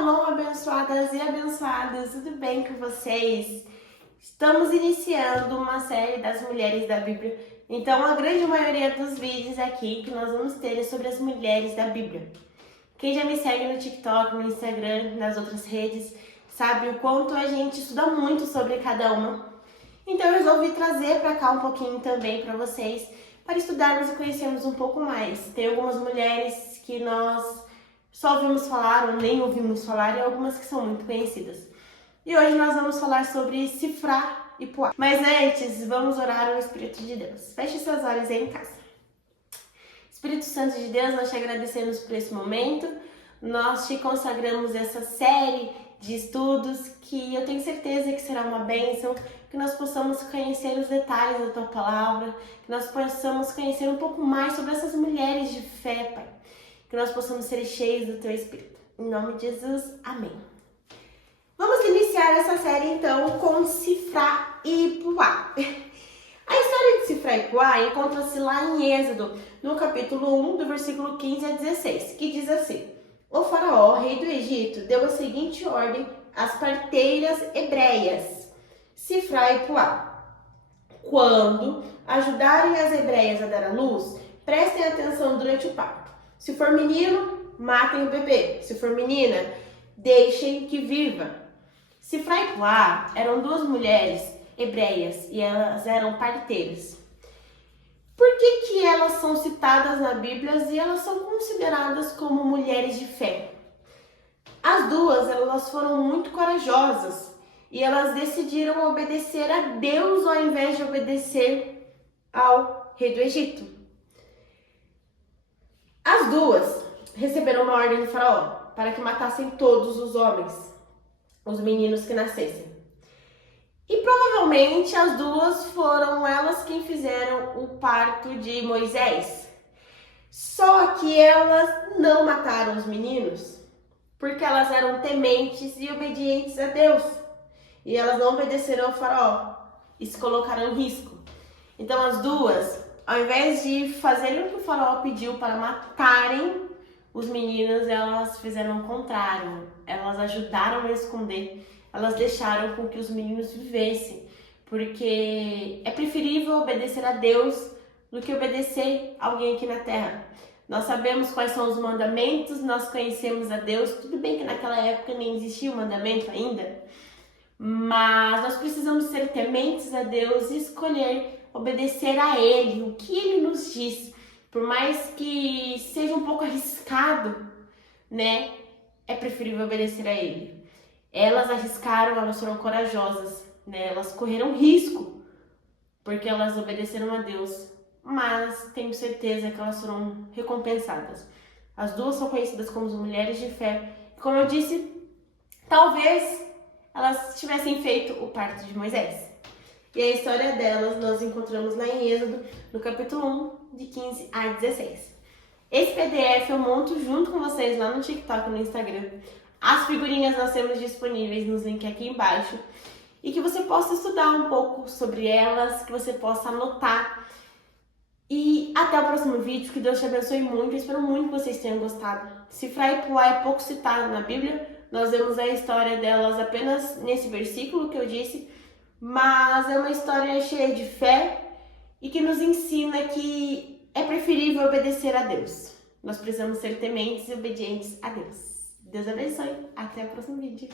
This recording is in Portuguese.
Shalom, abençoadas e abençoados, tudo bem com vocês? Estamos iniciando uma série das mulheres da Bíblia, então a grande maioria dos vídeos aqui que nós vamos ter é sobre as mulheres da Bíblia. Quem já me segue no TikTok, no Instagram, nas outras redes, sabe o quanto a gente estuda muito sobre cada uma. Então eu resolvi trazer para cá um pouquinho também para vocês, para estudarmos e conhecermos um pouco mais. Tem algumas mulheres que nós só ouvimos falar ou nem ouvimos falar e algumas que são muito conhecidas. E hoje nós vamos falar sobre Sifrá e Puá. Mas antes, vamos orar ao Espírito de Deus. Feche seus olhos aí em casa. Espírito Santo de Deus, nós te agradecemos por esse momento. Nós te consagramos essa série de estudos que eu tenho certeza que será uma bênção, que nós possamos conhecer os detalhes da tua palavra, que nós possamos conhecer um pouco mais sobre essas mulheres de fé, Pai. Que nós possamos ser cheios do teu Espírito. Em nome de Jesus, amém. Vamos iniciar essa série então com Sifrá e Puá. A história de Sifrá e Puá encontra-se lá em Êxodo, no capítulo 1, do versículo 15 a 16, que diz assim: O faraó, rei do Egito, deu a seguinte ordem às parteiras hebreias, Sifrá e Puá. Quando ajudarem as hebreias a dar à luz, prestem atenção durante o parto. Se for menino, matem o bebê. Se for menina, deixem que viva. Sifrá e Puá eram duas mulheres hebreias e elas eram parteiras. Por que elas são citadas na Bíblia e elas são consideradas como mulheres de fé? As duas, elas foram muito corajosas e elas decidiram obedecer a Deus ao invés de obedecer ao rei do Egito. As duas receberam uma ordem do faraó para que matassem todos os homens, os meninos que nascessem. E provavelmente as duas foram elas quem fizeram o parto de Moisés. Só que elas não mataram os meninos porque elas eram tementes e obedientes a Deus. E elas não obedeceram ao faraó e se colocaram em risco. Então as duas, ao invés de fazerem o que o faraó pediu para matarem os meninos, elas fizeram o contrário. Elas ajudaram a esconder. Elas deixaram com que os meninos vivessem. Porque é preferível obedecer a Deus do que obedecer a alguém aqui na terra. Nós sabemos quais são os mandamentos, nós conhecemos a Deus. Tudo bem que naquela época nem existia o mandamento ainda. Mas nós precisamos ser tementes a Deus e escolher obedecer a Ele, o que Ele nos diz. Por mais que seja um pouco arriscado, né? É preferível obedecer a Ele. Elas arriscaram, elas foram corajosas, né? Elas correram risco, porque elas obedeceram a Deus. Mas tenho certeza que elas foram recompensadas. As duas são conhecidas como as mulheres de fé. Como eu disse, talvez elas tivessem feito o parto de Moisés. E a história delas nós encontramos lá em Êxodo, no capítulo 1, de 15 a 16. Esse PDF eu monto junto com vocês lá no TikTok e no Instagram. As figurinhas nós temos disponíveis nos links aqui embaixo. E que você possa estudar um pouco sobre elas, que você possa anotar. E até o próximo vídeo, que Deus te abençoe muito. Eu espero muito que vocês tenham gostado. Sifrá e Puá é pouco citado na Bíblia. Nós vemos a história delas apenas nesse versículo que eu disse. Mas é uma história cheia de fé e que nos ensina que é preferível obedecer a Deus. Nós precisamos ser tementes e obedientes a Deus. Deus abençoe. Até o próximo vídeo.